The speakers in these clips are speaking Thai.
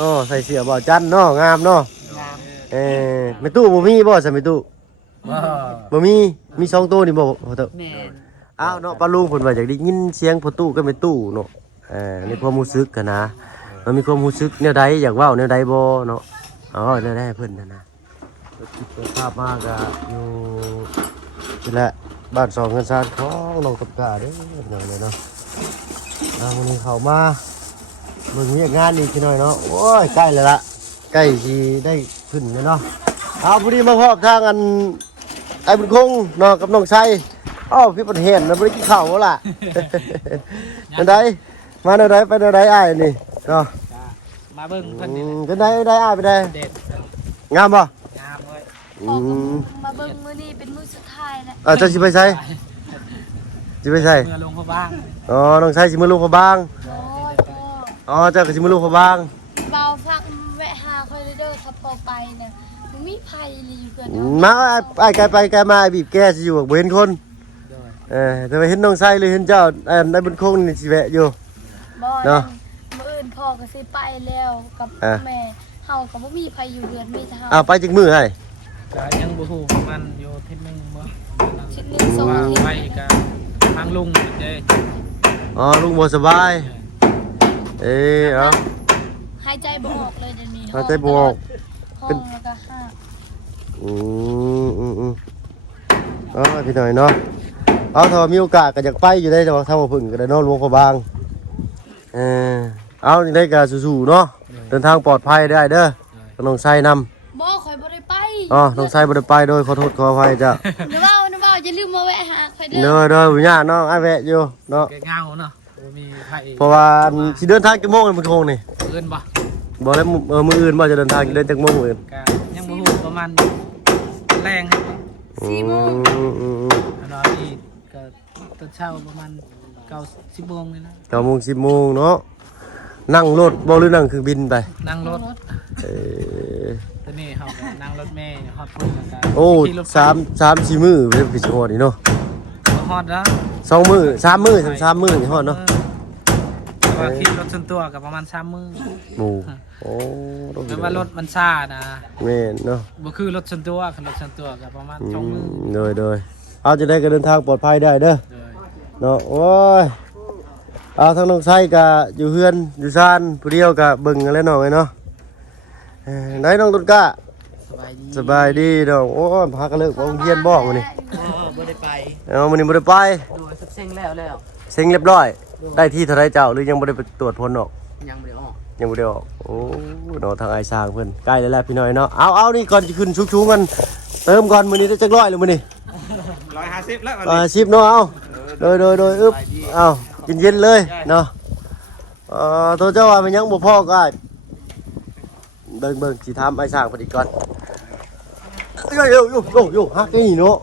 อ๋อใส่เสื้อบ่จันเนาะงามเนาะ งาม ไม่ตู้บ่มีบ่ใส่ไม่ตู้บ่มี2ตัวนี่บ่พ่อเฒ่า แม่น อ้าวเนาะป้าลุงเพิ่นว่าอยากได้ยินเสียงพ่อตู้กับแม่ตู้เนาะในความรู้สึกกันนะมันมีความรู้สึกแนวใดอยากเว้าแนวใดบ่เนาะอ๋อแนวใดให้เพิ่นนะเปิดภาพมากอะอยู่นี่แหละบ้าน2เงินซานของน้องกับกาเด้อหน่อยเนาะวันนี้เข้ามาเบิ่งเวียกงานอีกทีหน่อยเนาะโอ้ยใกล้แล้วล่ะใกล้สิได้ขึ้นแล้วเนาะเอาพอดีมาพบทางอันไอ้บุญคงเนาะกับน้องชัยอ้าวพี่ประเห็นนะบ่ได้กินข้าวบ่ล่ะ เป็นไดมาแนวใดไปแนวใดอ้ายนี่เนาะ มาเบิ่งเพิ่นนี่ เป็นไดอ้ายเป็นได เด็ด งามบ่ งามเว้ย มาเบิ่งมื้อนี้เป็นมื้อสุดท้ายแล้ว เจ้าสิไปไสสิไปไส เมื่อลงพ่อบ้าง อ๋อน้องชัยสิมาลูกเขาบาง โอ้ยพ่อ อ๋อเจ้าก็สิมาลูกเขาบาง เบาฟักแวะหาคอยเด้อถ้าพอไปเนี่ยมันมีภัยเลยอยู่เกิน มาอ้ายไกลไปไกลมาไอ้บีบแกสิอยู่บ่เห็นคน โดย แต่ว่าเห็นน้องชัยหรือเห็นเจ้าได้บุญคงนี่สิแวะอยู่ บ่ เนาะ มื้ออื่นพ่อก็สิไปแล้วกับแม่เฮาก็บ่มีภัยอยู่เดือนมีแต่เฮา ไปจักมื้อให้ ก็ยังบ่ฮู้ประมาณอยู่ทิศนึงบ่ ชิดนึงสอง ว่า ที ไปก็ทางลุงเด้ อ๋อลุงบ่สบายเอา หายใจบ่ออกเลยเดี๋ยวนี้ หายใจบ่ออก ห้องแล้วก็ห้า พี่หน่อยเนาะเอาถ้าว่ามีโอกาสก็อยากไปอยู่ได้แต่ว่าถ้าว่าพึ่งก็ได้เนอนหลวงพระบางเอานี่ได้ก็สู้ๆเนาะเดินทางปลอดภัยได้เด้อน้องชัยนำ บ่ข่อยบ่ได้ไป น้องชัยบ่ได้ไปโดยขอโทษขออภัยจ้ะ นึกว่าอย่าลืมมาแวะหาข่อยเด้ เด้ อ บ่ยากเนาะอ้ายแวะอยู่เนาะ แกเงาเนาะบ่มีไผ เพราะว่าสิเดินทางกี่โมงมันคงนี่ เอิ้นบ่ บ่แล้วมื้ออื่นบ่จะเดินทางเดินจักโมงมื้ออื่น ก็ยังบ่ฮู้ประมาณแรงครับ 4โมง อันนี้ก็ตอนเช้าประมาณ9-10โมงเลยนะ 9โมง10โมงเนาะนั่งรถบ่หรือนั่งเครื่องบินไป นั่งรถ เอ่อ ตอนนี้เฮาก็นั่งรถเมล์ฮอดพุ่นแล้วก็ โอ้ ขี่รถไฟ 3-4มื้อเพิ่นสิฮอดนี่เนาะ ฮอดแล้ว 2มื้อ3มื้อ3มื้อนี่ฮอดเนาะ แต่ว่าขี่รถส่วนตัวก็ประมาณ3มื้อ โอ้โอ้ต้อง แปลว่ารถมันช้านะ แม่นเนาะ บ่คือรถส่วนตัวคันรถส่วนตัวก็ประมาณ2มื้อ โดยเอาจะได้ก็เดินทางปลอดภัยได้เด้อ เลย เนาะโอ้ยเอาทั้งน้องไส้ก็อยู่เฮือนอยู่ซ่านผู้เดียวก็เบิ่งกันแล้วเนาะไอ้เนาะไหนน้องต้นกล้า สบายดี สบายดีเนาะโอ้ยพากันเลิกโรงเรียนบ่มื้อนี้ บ่ได้ไป มื้อนี้บ่ได้ไป โดยเซ็งแล้ว เซ็งเรียบร้อย ได้ที่เท่าไรเจ้าหรือยังบ่ได้ไปตรวจผลออก ยังบ่ได้ออก ยังบ่ได้ออกโอ้เนาะทางไอ้สร้างเพิ่นใกล้แล้วแหละพี่น้อยเนาะเอานี่ก่อนจะขึ้นชุกๆกันเติมก่อนมื้อนี้ได้จักร้อยเลยมื้อนี้ 150แล้ว 10เนาะเอาโดยอึ๊บเอากินเย็นเลยเนาะตัวเจ้าว่ามันยังบ่พอก็ได้เบิ่งสิถามไอ้สร้างเพิ่นอีกก่อนโยฮักได้นี่เนาะ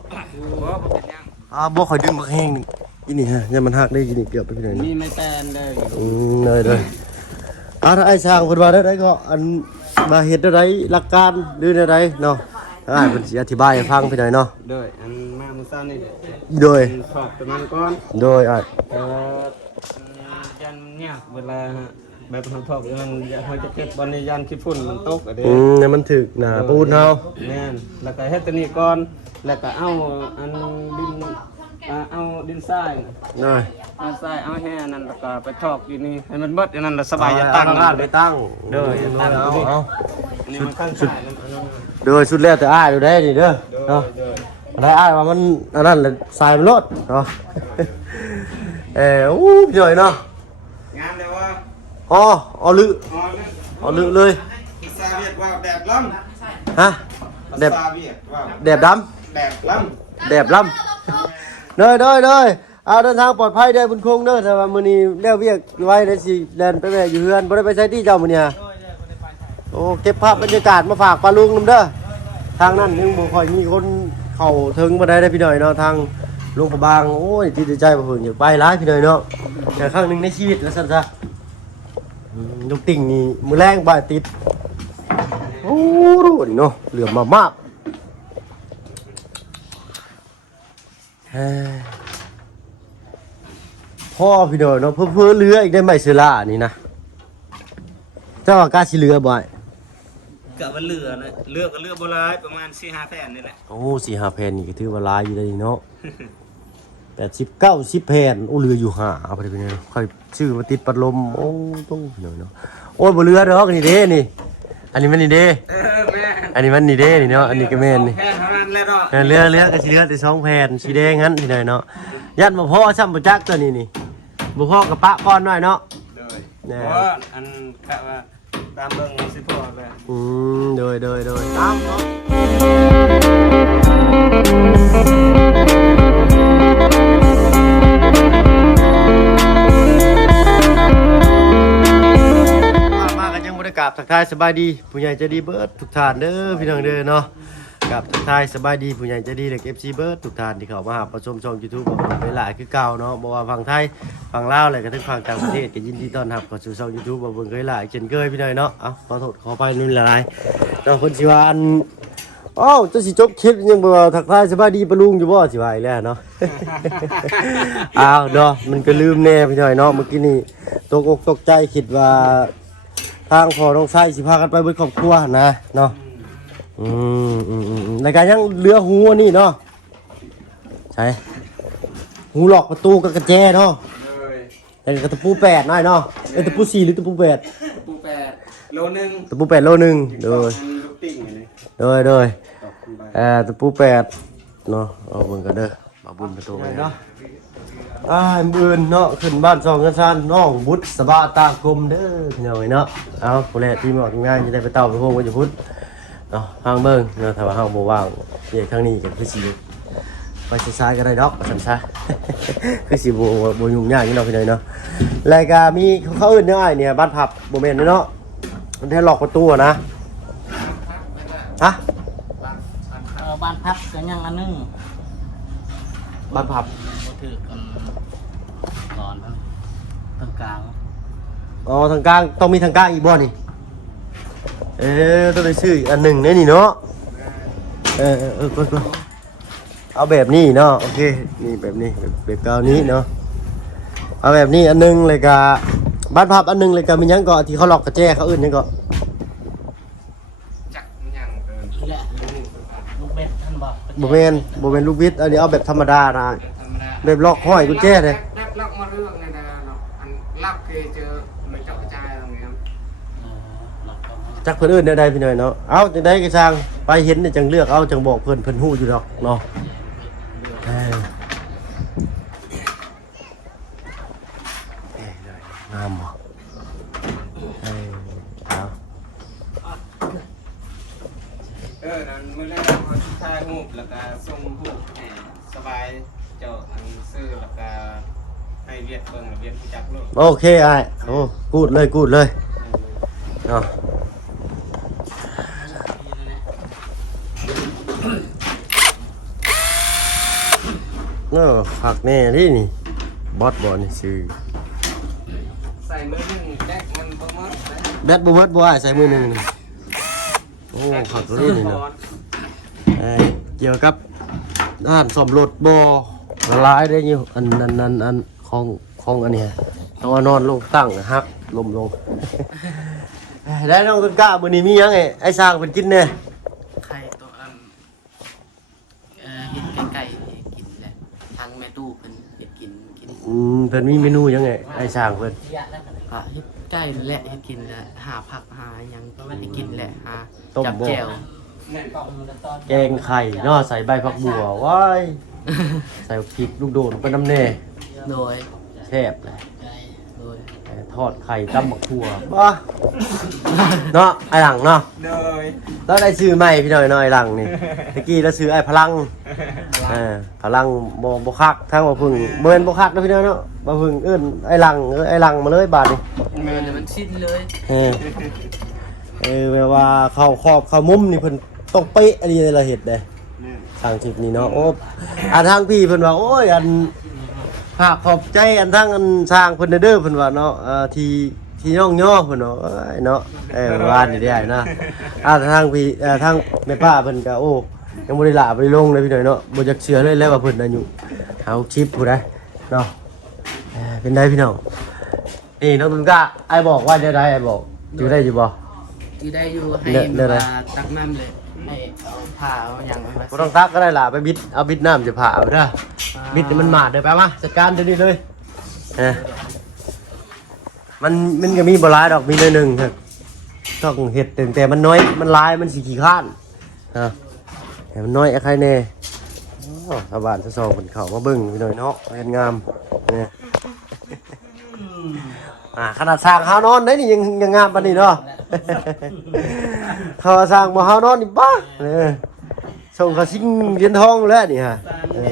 บ่ค่อยดึงบักแห้งอีนี่ฮะอย่ามันฮักได้กินนี่เกือบไปพี่น้อยนี่ มีไม่แตนเลย เลยถ้าไอ้สร้างเพิ่นว่าได้ก็อันมาเฮ็ดได้หลักการหรือได้เนาะอ้ายเพิ่นสิอธิบายให้ฟังพี่น้อยเนาะ โดยอันมาเมื่อเช้านี่ โดย สอบประมาณก่อน อ้าย ยันเนี่ยเวลาแบบทำทอกมันเขาจะเก็บบอลในยันขี้ฝุ่นมันตกอะเด้ เนี่ยมันถึกหน้าปูนเฮา แม่นแล้วก็เฮ็ดตัวนี้ก่อนแล้วก็เอาอันดินเอาดินทรายน่ะ น้อย เอาทรายเอาแห่นั่นแล้วก็ไปทอกอยู่นี่ให้มันเบิดอย่างนั้นแล้วสบายจะตั้ง ร้านไปตั้ง เด้อจะตั้ง เอา อันนี้มันข้างซ้ายนั่นอันนั้น โดยสุดแล้วแต่อ้ายดูได้นี่เด้อ โดย เนาะ โดย ได้อ้ายว่ามันอันนั้นแหละสายมันรถเนาะ อู้พี่น้อยเนาะ งานเลยว่า เอาลึ อ๋อนี่ เอาลึเลย ภาษาเวียดว่าแบบล้ำ ฮะแดบ ภาษาเวียดว่า แดบด แบบล้ ำแดบลำเด้อเอาเดินทางปลอดภัยได้บุญคงเด้อแต่ว่ามื้อนี้แล้วเวียกไว้ได้สิแล่นไปแม่อยู่เฮือนบ่ได้ไปใช้ที่เจ้ามื้อนี้ฮะโอ้เก็บภาพบรรยากาศมาฝากปลาลุงนำเด้อทางนั้นยังบ่ค่อยมีคนเข้าถึงบ่ได้พี่น้อยเนาะทางหลวงพระบางโอ้ยดีใจบ่เพิ่นอยากไปหลายพี่น้อยเนาะแต่ครั้งหนึงในชีวิตแล้วซั่นซะลูกติ่งนี่มื้อแรงบ่ายติดโอ้โหนี่เนาะเหลือมมากพ่อพี่น้อยเนาะเพิ่นเรืออีกได้ไหมเสือล่านี่นะ เจ้าว่ากล้าสิเหลือบ่อย กะว่าเรือนะเรือก็เรือบ่หลายประมาณ 4-5 แผ่นนี่แหละ โอ้4-5แผ่นนี่ก็ถือว่าหลายอยู่ได้เนาะ89-10แผ่นโอ้เหลืออยู่5เอาไปเป็นไงค่อยชื่อมาติดพัดลมโอ้ต้องเนาะโอ้ยบ่เหลือดอกนี่เด้นี่อันนี้มันนี่เด้ แม่ อันนี้มันนี่เด้นี่เนาะอันนี้ก็แม่นนี่ แผ่นเท่านั้นแหละเนาะ เรือก็สิเหลือแต่2แผ่นสีแดงงั้นพี่น้อยเนาะยันบ่พอซ้ำบ่จักตัวนี้นี่บ่พอกับปะก่อนหน่อยเนาะ เลย แน่ เพราะอันกะว่าตามเบิ่งสิพอเลย โดยตามเนาะมากันยังบรรยากาศทักทายสบายดีผู้ใหญ่ใจดีเบิร์ดทุกท่านเด้อพี่น้องเด้อเนาะกับทักทายสบายดีผู้ใหญ่ใจดีและ FC เบิร์ดทุกท่านที่เข้ามาหาประชมช่อง YouTube ของผมหลายคือเก่าเนาะบ่ว่าฝั่งไทยฝั่งลาวและก็ทั้งฝั่งต่างประเทศก็ยินดีต้อนรับเข้าสู่ช่อง YouTube บ่เบิ่งเคยหลายเช่นเคยพี่น้อยเนาะขอโทษขอไปนู่นหลายเนาะเพิ่นสิว่าอันอ้าวจะสิจบคลิปยังบ่ทักทายสบายดีปะลุงอยู่บ่สิว่าอีกแล้วเนาะ อ้าวเนาะมันก็ลืมแน่พี่น้อยเนาะเมื่อกี้นี่ตกอกตกใจคิดว่าทางพ่อน้องชายสิพากันไปเบิดครอบครัวนะเนาะรายการยังเหลือหูอันนี่เนาะใช่หูหลอกประตูกับกระแจเนาะ เลย แต่กระตะปู8น้อยเนาะตะปู4หรือตะปู8 ปูแปดโลนึง ตะปู8โลนึงโดย ลูกติ้งนี่ โดย ตกไป ตะปู8เนาะเอาเบิ่งกันเด้อบ่บุญประตูไปเนาะมื้อเนาะขึ้นบ้าน2กันซานน้องบุตรสบาตากลมเด้อพี่น้อยเนาะเอาผู้แลที่มาออกงานจะได้ไปเต้าไปโฮมกันอยู่พุทธเนาะทางเบิ่งเนาะถ้าว่าเฮาบ่ว่างเดี๋ยวทางนี้ก็คือสิไปซ้ายๆก็ได้ดอกว่าซั่นซะ คือสิบ่ยุ่งยากนี่เนาะพี่น้อยเนาะแล้วก็มีเขาอื่นเนาะเนี่ยบ้านผับบ่แม่นเนาะมันแท้ล็อกประตูอะนะฮะ บ้านพักก็ยังอันนึง บ้านผับ บ่ถือกันก่อนตรงกลาง อ๋อทางกลางต้องมีทางกลางอีกบ่นี่ต้องได้ซื้ออีกอันหนึงนี่เนาะก็เอาแบบนี้เนาะโอเคนี่แบบนี้แบบเก่านี้เนาะเอาแบบนี้อันหนึงเลยก็บ้านพับอันหนึงเลยก็มีหยังก็ที่เขาล็อกกระแจเขาอื่นหยังก็ จักยังเกิน นี่แหละลูกเบ็ดท่านบอก บ่แม่นลูกวิทย์อันนี้เอาแบบธรรมดานะ ธรรมดา แบบล็อกห้อยกุญแจเลย ล็อกมาเรื่องเนี่ยนะเนาะอันลับเคยเจอมันเจาะกระจายตรงนี้ครับ หลักประมาณ จักเพิ่นเอิ้นได้พี่น้อยเนาะเอาจังได๋ก็ช่างไปเห็นเนี่ยจังเลือกเอาจังบอกเพิ่นฮู้อยู่ดอกเนาะงามบ่เอา นั่นเมื่อแรกเขาถ่ายรูปแล้วก็ส่งรูปให้สบายเจ้าอันซื้อแล้วก็ให้เวียดเบิ่งเวียดรู้จักลูก โอเคอ้ายโอ้กูดเลยเนาะผักแน่ที่นี่บอสบอลนี่ซื้อ ใส่มือหนึ่งแจ็คมันบ่หมดนะ แบตบ่เบิดบ่อ้ายใส่มือหนึงนี่โอ้ผักตัวนี้นี่เนาะเกี่ยวกับด้านซ่อมรถบ่ละลายได้อยู่อันของอันเนี้ยต้องเอานอนลงตั้งฮักลมลง ได้น้องต้นกล้ามื้อนี้มีหยังไอ้สร้างเพิ่นกินแน่ ไข่ตัวอันเห็ดไก่กินแหละทางแม่ตู้เพิ่นเห็ดกิน เพิ่นมีเมนูหยังไงไอ้สร้างเพิ่น ก็เห็ดไก่แหละเห็ดกินแหละหาผักหาหยังให้กินแหละหา ต้ม จับ บ่ แจ่ว แกงไข่เนาะใส่ใบผักบัวว้ายใส่พริกลูกโดดไปน้ำแน่ โดย แซ่บเลย โดย ทอดไข่ตำบักถั่วบ้าเนาะไอ้หลังเนาะ โดย แล้วได้ซื้อใหม่พี่หน่อยไอ้หลังนี่ตะกี้แล้วซื้อไอ้พลังพลังบ่คักทั้งบ่พึ่งเบิ่นบ่คักนะพี่น้อยเนาะบ่พึ่งเอิ้นไอ้หลังมาเลยบาดนี้ มันสิ้นเลย แบบว่าเข้าขอบเข้ามุมนี่เพิ่นต้องเป๊ะอันนี้เราเฮ็ดเด้ทางทิศนี้เนาะโอ้ทางพี่เพิ่นว่าโอ้ยอันภาคขอบใจอันทางอันสร้างเพิ่นเด้อเพิ่นว่าเนาะที่น้องย่อเพิ่นเนาะเนาะว่านี่ได้นะทางพี่ทางแม่ป้าเพิ่นก็โอ้ยังบ่ได้ละบ่ได้ลงเลยพี่หน่อยเนาะบ่จักเชื่อเลยแล้วว่าเพิ่นอายุ60ผู้ใดเนาะเป็นไดพี่น้องนี่น้องตุ้นกะไอ้บอกว่าจะได้ไอ้บอก อยู่ได้อยู่บ่ ที่ได้อยู่ให้ เดี๋ยว มาตักน้ำเลยให้เอาผ้าเอาอย่างไร บ่ต้องตักก็ได้ล่ะไปบิดเอาบิดน้ำจะผ่าเอาเด้อบิดให้มันหมาดเด้อไปมาจัดการเดี๋ยวนี้เลยมันก็มีบ่หลายดอกมีน้อยหนึงครับต้องเฮ็ดแต่มันน้อยมันหลายมันสิขี้ข้านแต่มันน้อยใครแน่ชาวบ้านชาวซองเพิ่นเข้ามาเบิ่งพี่น้อยเนาะเห็นงามเนี่ยขนาดสร้างเฮานอนได้นี่ยังงามปานนี้เนาะ เขาสร้างบ่เฮานอนนี่บ้าส่งเขาซิ่งเหรียญทองแล้วนี่ฮะ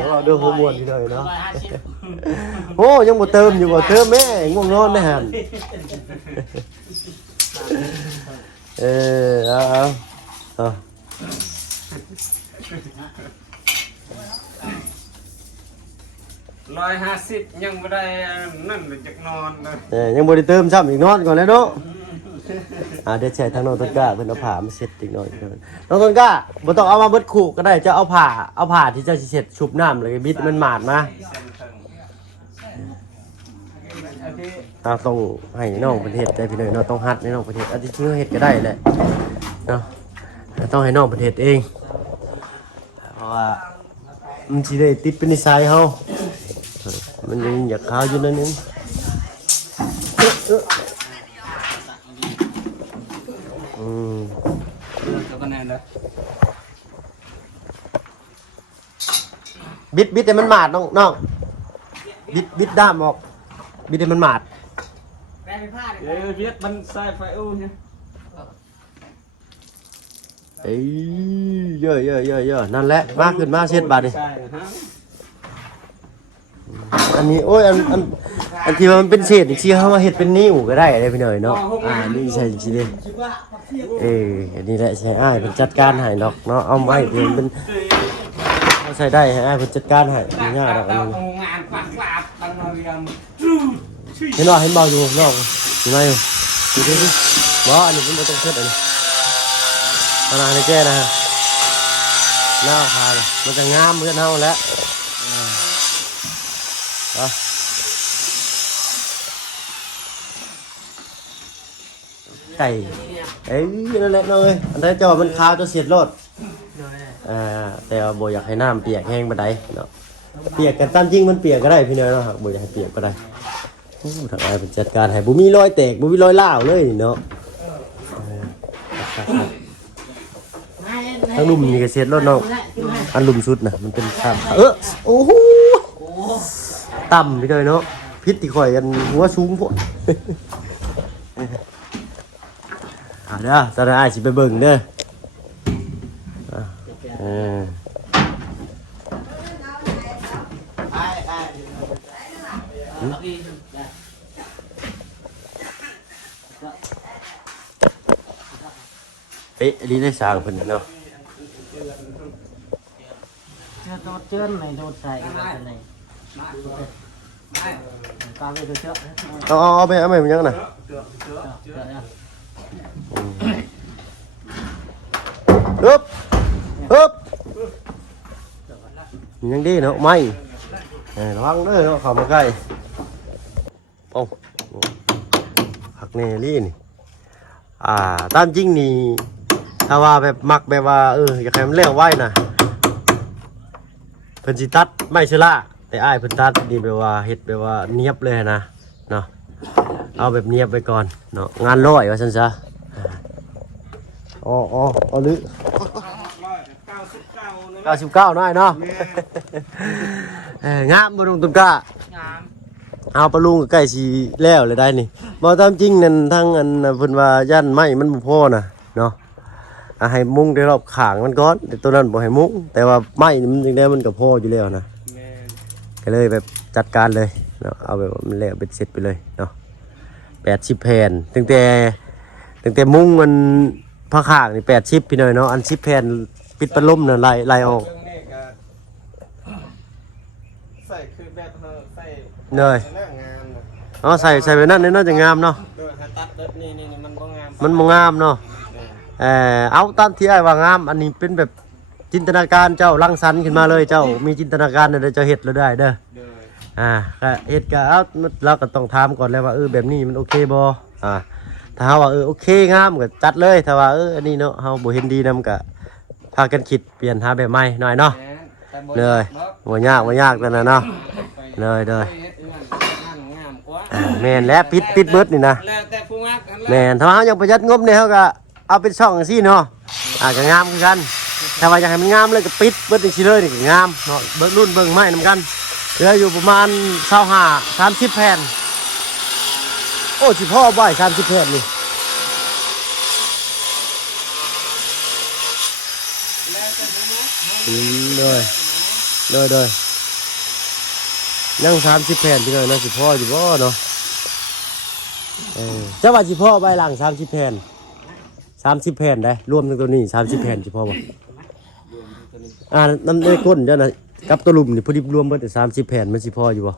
เราเด้อโหม่วนพี่น้อยเนาะ โอ้ยังบ่เติมอยู่บ่เติมแม่ง่วงนอนได้หั่นเอา 150ยังไม่ได้นั่นเลยจากนอนเลย ยังบ่ได้เติมซ้ำอีกนอนก่อนแล้วเนาะเดี๋ยวใช้ทางน้องต้นกล้าเพิ่นเอาผ้ามาเช็ดอีกหน่อยน้องต้นกล้าบ่ต้องเอามาเบิดขู่ก็ได้จะเอาผ้าที่เจ้าสิเช็ดชุบน้ำเลยบิดมันหมาดมาต้องให้น้องประเทศได้พี่น้อยเนาะต้องฮัดให้น้องประเทศอันที่จริงเฮ็ดก็ได้แหละเนาะต้องให้น้องประเทศเองเพราะว่ามันสิได้ติดเป็นนิสัยเฮามันยังอยากขาวอยู่นั่นนึงแล้วก็แน่นเลย บิดให้มันหมาดน้องบิดด้ามออกบิดให้มันหมาด เวียดมันใส่ไฟอู้เนี่ย เอ้ยเยอะนั่นแหละมาขึ้นมาเช็ดบาดดิอันนี้โอ้ยอันที่มันเป็นเศษอีกทีเขามาเห็ดเป็นนิ้วก็ได้เลยพี่หน่อยเนาะนี่ใช่จริงๆอันนี้แหละใช่อ้ายเป็นจัดการให้ดอกเนาะเอาไม้เป็นเขาใช้ได้ให้อ้ายเป็นจัดการให้ไม่ยากหรอกอันนี้เห็นเบาอยู่นอกอยู่ไหนอยู่ดิบ่อันนี้มันต้องเช็ดอันนี้ขนาดในแก่นะฮะหน้าพามันจะงามเหมือนเฮาแล้วไก่นั่นแหละเลยอันนั้นจอมันคาตัวเสียดรถแต่ว่าบ่อยากให้น้ำเปียกแห้งไปได้เนาะเปียกกันตามจริงมันเปียกก็ได้พี่น้อยเนาะบ่อยากให้เปียกก็ได้ทางไอ้เป็นจัดการให้บ่มีรอยแตกบ่มีรอยร้าวเลยเนาะทั้งลุ่มนี่ก็เสียดรถเนาะอันลุ่มสุดน่ะมันเป็นข้ามโอ้โหต่ำพี่น้อยเนาะพิษที่ข่อยกันหัวสูงพวกเด้อตอนนี้สิไปเบิ่งเด้ออันนี้ได้สร้างเพิ่นเนาะเจื้อนในโดดใส่ในกาไปเจื้อเอาไปมันยังน่ะฮึบยังดีเนาะไม่ระวังเด้อเนาะเข้ามาใกล้โอ้ผักเนลี่นี่ตามจริงนี่ถ้าว่าแบบมักแบบว่าอยากให้มันเลี้ยวไว้น่ะเพิ่นสิตัดไม่เชล่าแต่อ้ายเพิ่นตัดนี่แบบว่าเฮ็ดแบบว่าเนียบเลยนะเนาะเอาแบบเนียบไปก่อนเนาะงานร้อยว่าซั่นซะเอาลึ99น้อยเนาะงามบ่ลงต้นกล้างามเอาปลาลุงใกล้สิแล้วเลยได้นี่บ่ตามจริงนั่นทั้งอันเพิ่นว่าย่านไม้มันบ่พอน่ะเนาะให้มุ้งได้รอบข้างมันก่อนแต่ตัวนั้นบ่ให้มุ้งแต่ว่าไม้มันจังได๋มันก็พออยู่แล้วนะก็เลยแบบจัดการเลยเนาะเอาแบบมันแล้วเป็นเสร็จไปเลยเนาะ80แผ่นตั้งแต่มุ้งมันผ้าข้างนี่80พี่น้อยเนาะอัน10แผ่นปิดพัดลมน่ะไล่ออกใส่คือแบบใส่เลยใส่ไปนั่นน่าจะงามเนาะตัดนี่มันบ่งามมันบ่งามเนาะเอาตามที่อ้ายว่างามอันนี้เป็นแบบจินตนาการเจ้ารังสรรค์ขึ้นมาเลยเจ้ามีจินตนาการเด้อเจ้าเฮ็ดแล้วได้เด้อก็เฮ็ดก็เราก็ต้องถามก่อนแล้วว่าแบบนี้มันโอเคบ่ ถ้าเฮาว่าโอเคงามก็จัดเลยถ้าว่าอันนี้เนาะเฮาบ่เห็นดีนำก็พากันคิดเปลี่ยนหาแบบใหม่หน่อยเนาะเลยบ่ยากนั่นน่ะเนาะเลยแม่นแล้วปิดเบิดนี่นะ แล้วแต่ผู้มักอันละ แม่นถ้าเฮาอยากประหยัดงบเนี่ยเฮาก็เอาเป็นช่องจังซี่เนาะก็งามคือกันถ้าว่าอยากให้มันงามเลยก็ปิดเบิดจังซี่เลยนี่ก็งามเนาะเบิ่งรุ่นเบิ่งไม้นำกันเหลืออยู่ประมาณ25 30แผ่นโอ้สิพ่อบ่อย30แผ่นนี่ แล้วแต่ผู้มัก เลยนั่ง30แผ่นพี่น้อยเนาะสิพ่ออยู่บ่เนาะเจ้าว่าสิพ่อใบหลัง30แผ่น30แผ่นได้รวมทั้งตัวนี้30แผ่นสิพ่อบ่น้ำในก้นเจ้าน่ะกับตัวลุ่มนี่พอดีรวมเบิดแต่30แผ่นมันสิพ่ออยู่บ่ 30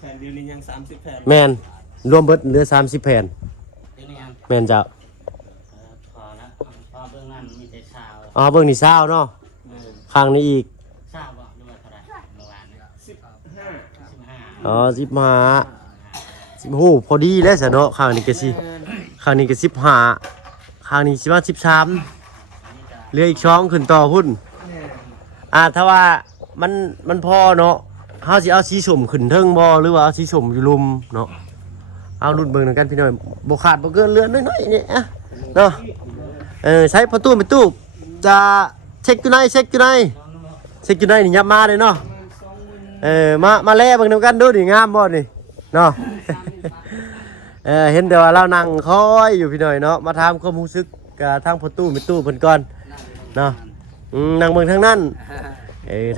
แผ่นเดียวนี้ยัง30แผ่น แม่นรวมเบิดเหลือ30แผ่น เดี๋ยวนี้ครับ แม่นเจ้า พอแล้วพอเบื้องนั้นมีแต่ชาว เบิ่งนี่ซาวเนาะข้างนี้อีก ชาวบอกด้วยเท่าไหร่เมื่อวาน15 15 15โอ้พอดีแล้วซะเนาะข้างนี้ก็สิข้างนี้ก็15ข้างนี้สิมา13เหลืออีก2ขึ้นต่อหุ้นถ้าว่ามันพอเนาะเฮาสิเอาสีส้มขึ้นเทิงบ่หรือว่าเอาสีส้มอยู่ลุมเนาะเอารุ่นเบิ่งนำกันพี่น้อยบ่ขาดบ่เกินเรือนน้อยๆนี่เนาะใช้ประตูไปตู้จะเช็คอยู่ไหนนี่ยับมาเลยเนาะมาแลเบิ่งนำกันดูดิงามบ่นี่เนาะ เห็นแต่ว่าเรานั่งคอยอยู่พี่น้อยเนาะมาถามความรู้สึกกับทางประตูไปตู้เพิ่นก่อนเนาะนั่งเบิ่งทางนั้น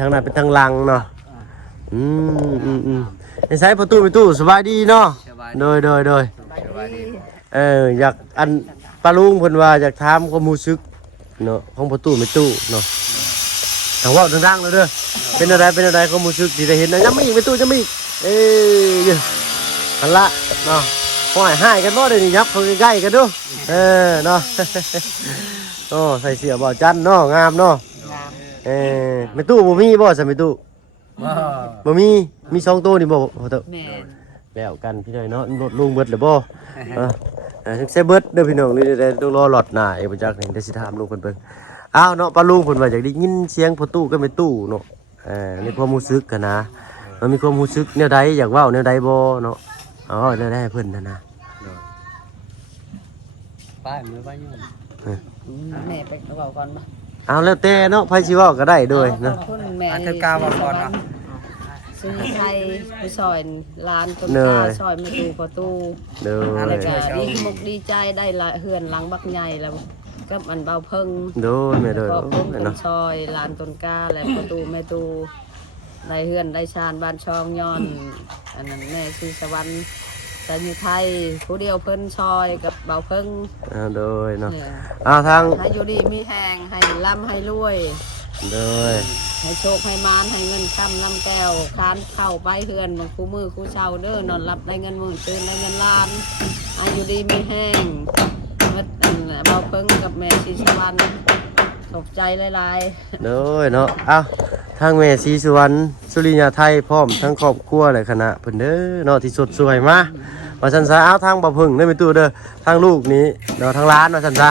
ทางนั้นเป็นทางหลังเนาะใช้ประตูไปตู้สบายดีเนาะโดยอยากอันปลาลุงเพิ่นว่าอยากถามความรู้สึกเนาะของประตูไปตู้เนาะแต่ว่าดังๆเลยเด้อเป็นอะไรความรู้สึกที่ได้เห็นนะยังไม่อีกไปตู้จะไม่อีกอันละเนาะห้อยให้กันบ่เดี๋ยวนี้ยับเข้าใกล้ๆกันดูเนาะ โอ้ใส่เสื้อบ่จันเนาะงามเนาะไม่ตู้บ่มีบ่ใส่ไม่ตู้บ่มี2ตัวนี่บ่เถอะ แม่น แล้วกันพี่น้อยเนาะรถลุงเบิดเลยบ่ถึงใส่เบิดเด้อพี่น้องนี่ได้ต้องรอหลอดหน้าไอ้บ่จักนี่ได้สิถามลุงเพิ่นเบิ่งอ้าวเนาะป้าลุงเพิ่นว่าอยากได้ยินเสียงประตูก็ไม่ตู้เนาะในความรู้สึกกันนะมันมีความรู้สึกแนวใดอยากเว้าแนวใดบ่เนาะแนวใดให้เพิ่นนะ ป้ายมือป้ายยุ่งแม่ไปเบาก่อนมา เอาแล้วแต่เนาะไผสิเว้าก็ได้โดยเนาะ ขอบคุณแม่ อันเธอกล้าบอกก่อนเนาะ ซื้อไทยไปซอยร้านต้น เน กล้าย ซอยมาดูประตู โดย แล้วก็ดีมุกดีใจได้ละเฮือนหลังบักใหญ่แล้วก็มันเบาเพิ่ง โดยแม่โดย ขอบคุณต้น เนาะ ซอยร้านต้นกล้าและประตูแม่ตูได้เฮือนได้ชานบ้านช่องย้อนอันนั้นแม่คือสวรรค์แต่อยู่ไทยผู้เดียวเพิ่นซอยกับเบาเพิ่ง โดยเนาะ เนี่ย ทาง ให้อยู่ดีมีแหงให้ร่ำให้รวย โดย ให้โชคให้มานให้เงินคำลำแก้วคานเข้าไปเฮือนบางคู่มือคู่เช้าเด้อนอนรับได้เงินหมื่นตื่นได้เงินล้านอายุดีมีแห้งเมื่อเบาเพิ่งกับแม่ชีสวรรค์ขอบใจหลาย โดยเนาะทางแม่ศรีสุวรรณสุริยาไทยพร้อมทั้งครอบครัวและคณะเพิ่นเด้อเนาะที่สดสวยมาว่าซั่นซะทางบ่พึ่งได้ไปตู้เด้อทางลูกนี้เนาะทางร้านว่าซั่นซะ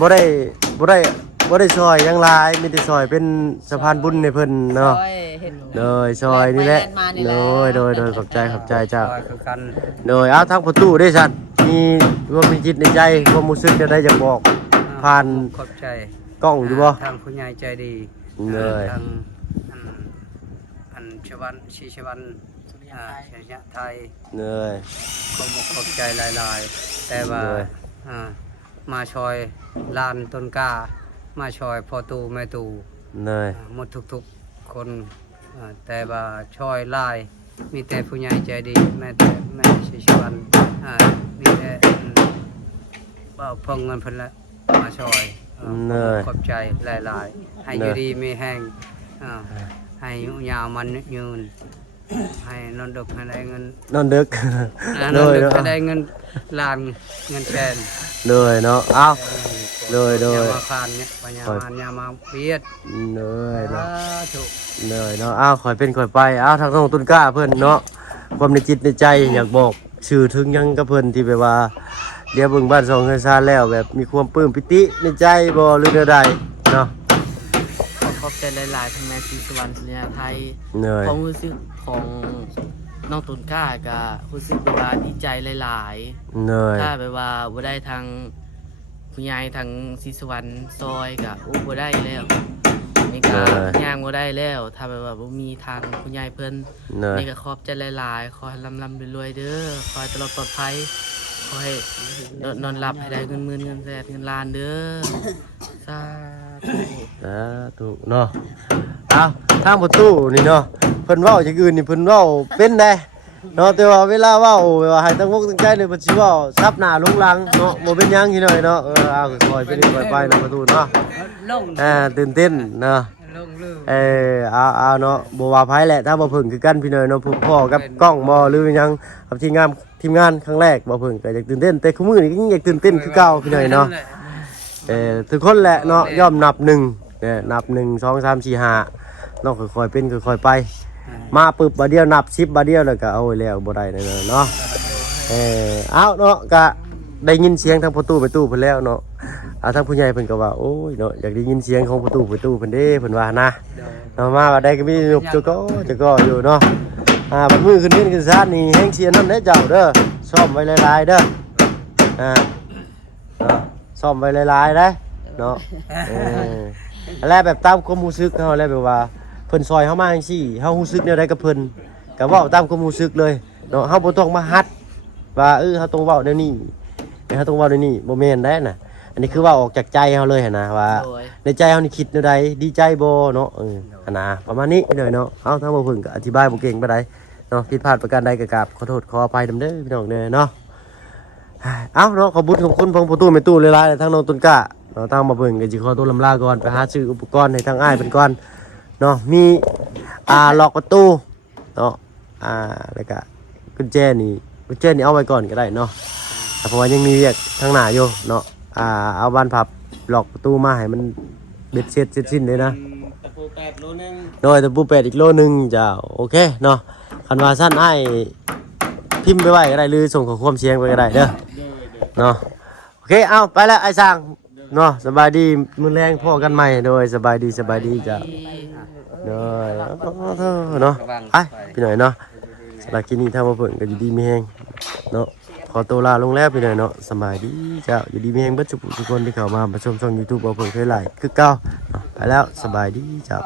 บ่ได้ซอยหยังหลายมีแต่ซอยเป็นสะพานบุญให้เพิ่น ๆ เนาะ ซอยเห็น โดยซอยนี่แหละ แม่นมานี่แห โด ละ ยขอบใจเจ้า คือกัน โดยทางประตูได้ซั่นมีความมีจิตในใจความรู้สึกจะได้อยากบอกผ่าน ขอบใจ กล้องอยู่บ่ ทางผู้ใหญ่ใจดี เลย ทางอันชวันชีชวันสุริยะไทย เลย ขอบใจหลายๆแต่ว่า เลย มาชอยลานต้นกล้ามาชอยพอตูแม่ตู เลย หมดทุกๆคนแต่ว่าชอยลายมีแต่ผู้ใหญ่ใจดีแม่ชีชวันมีแต่เบาพงเงินเพิ่นละมาชอยขอบใจหลายๆให้อยู่ดีมีแห้งให้ยาวมันยืนให้นอนดึกให้ได้เงิน นอนดึก นอนดึกให้ได้เงินล้านเงินแสน เลยเนาะเลย ยามาคานเนี่ยปัญญายามาเปียด เลยเนาะ ถูก เลยเนาะข่อยเป็นข่อยไปทางน้องต้นกล้าเพิ่นเนาะความในจิตในใจอยากบอก ชื่อถึงหยังกับเพิ่นที่แบบว่าเดี๋ยวเบิ่งบ้านสองเฮือนซานแล้วแบบมีความปลื้มปิติในใจบ่หรือแนวใดเนาะ ขอบใจหลายๆทั้งแม่ศรีสวรรค์สุริยาไทย เหนื่อย ความรู้สึกของน้องตุนก้าก็รู้สึกแบบว่าดีใจหลาย เหนื่อย ๆถ้าแบบว่าบ่ได้ทางผู้ใหญ่ทางศรีสวรรค์ซอยก็โอ้บ่ได้แล้วนี่ก็ย่างบ่ได้แล้ว ถ้าแบบว่าบ่มีทางผู้ใหญ่เพิ่น เหนื่อย นี่ก็ขอบใจหลายๆขอให้ร่ำรวยๆเด้อขอให้ตลอดปลอดภัยขอให้นอนหลับให้ได้เงินหมื่นเงินแสนเงินล้านเด้อสาธุ ถูกเนาะเอาทางประตูนี่เนาะเพิ่นเว้าอย่างอื่นนี่เพิ่นเว้าเป็นได้เนาะแต่ว่าเวลาเว้าว่าให้ตั้งอกตั้งใจเลยเพิ่นสิเว้าซับหน้าลงหลังเนาะบ่เป็นหยังที่น้อยเนาะเอาค่อยๆไปนี่ค่อยไปเนาะประตูเนาะ ลง ตื่นเต้นเนาะ ลงลืม เอาเนาะบ่ว่าไผแหละถ้าบ่เพิ่งคือกันพี่น้อยเนาะพ่อกับกล้องบ่หรือหยังกับทีมงานครั้งแรกบ่เพิ่งก็อยากตื่นเต้นแต่คุมื้อนี้ก็ยังอยากตื่นเต้นคือเก่าพี่น้อยเนาะทุกคนแหละเนาะย่อมนับ1นับ1 2 3 4 5เนาะค่อยๆเป็นค่อยๆไปมาปึ๊บบาดเดียวนับ10บาดเดียวแล้วก็เอาไว้แล้วบ่ได้แน่เนาะเอาเนาะก็ได้ยินเสียงทางประตูไปตู้เพิ่นแล้วเนาะทางผู้ใหญ่เพิ่นก็ว่าโอ้ยเนาะอยากได้ยินเสียงของประตูเพิ่นเด้เพิ่นว่านะเนาะมาว่าได้ก็มีหนุบจะก็อยู่เนาะบัดมื้อขึ้นเรียนขึ้นศาลนี่แฮงเสียนำเด้เจ้าเด้อซ่อมไว้หลายๆเด้อเนาะซ่อมไว้หลายๆเด้เนาะแล้วแบบตามความรู้สึกเฮาแล้วแบบว่าเพิ่นซอยเฮามาจังซี่เฮารู้สึกแนวใดกับเพิ่นก็เว้าตามความรู้สึกเลยเนาะเฮาบ่ต้องมาฮัดว่าเฮาต้องเว้าแนวนี้เฮาต้องเว้าแนวนี้บ่แม่นได้น่ะอันนี้คือว่าออกจากใจเฮาเลยหั่นนะว่าในใจเฮานี่คิดแนวใดดีใจบ่เนาะหั่นนะประมาณนี้เลยเนาะเฮาถ้าบ่เพิ่นก็อธิบายบ่เก่งปานใดเนาะผิดพลาดประการใดก็กราบขอโทษขออภัยนำเด้อพี่น้องเด้อเนาะเอ้าเนาะขอบคุณของคนของประตูแม่ตู้หลายๆทั้งน้องต้นกล้าเนาะทางมาเบิ่งก็สิขอตัวลำลาก่อนไปหาซื้ออุปกรณ์ให้ทางอ้ายเพิ่นก่อนเนาะมีล็อกประตูเนาะแล้วก็กุญแจนี่เอาไว้ก่อนก็ได้เนาะเพราะว่ายังมีเวียกทางหน้าอยู่เนาะเอาบานพับล็อกประตูมาให้มันเบ็ดเสร็จเสร็จสิ้นเลยนะ ตะปู8 โลนึง โดยตะปู8อีกโลนึงจ้าโอเคเนาะคันว่าสั้นอ้ายพิมพ์ไปไว้ก็ได้หรือส่งข้อความเสียงไปก็ได้เด้อเนาะโอเคเอาไปแล้วไอ้สร้างเนาะสบายดีมื้อแรงพ่อกันใหม่โดยสบายดีจ้าโดยเนาะไปพี่หน่อยเนาะสำหรับคลิปนี้ถ้ามาเพิ่นก็อยู่ดีมีแฮงเนาะขอตัวลาลงแล้วพี่หน่อยเนาะสบายดีจ้าอยู่ดีมีแฮงเบิดทุกคนที่เข้ามาชมช่อง YouTube บ่เพิ่นเคยไลฟ์คือเก่าเนาะไปแล้วสบายดีจ้า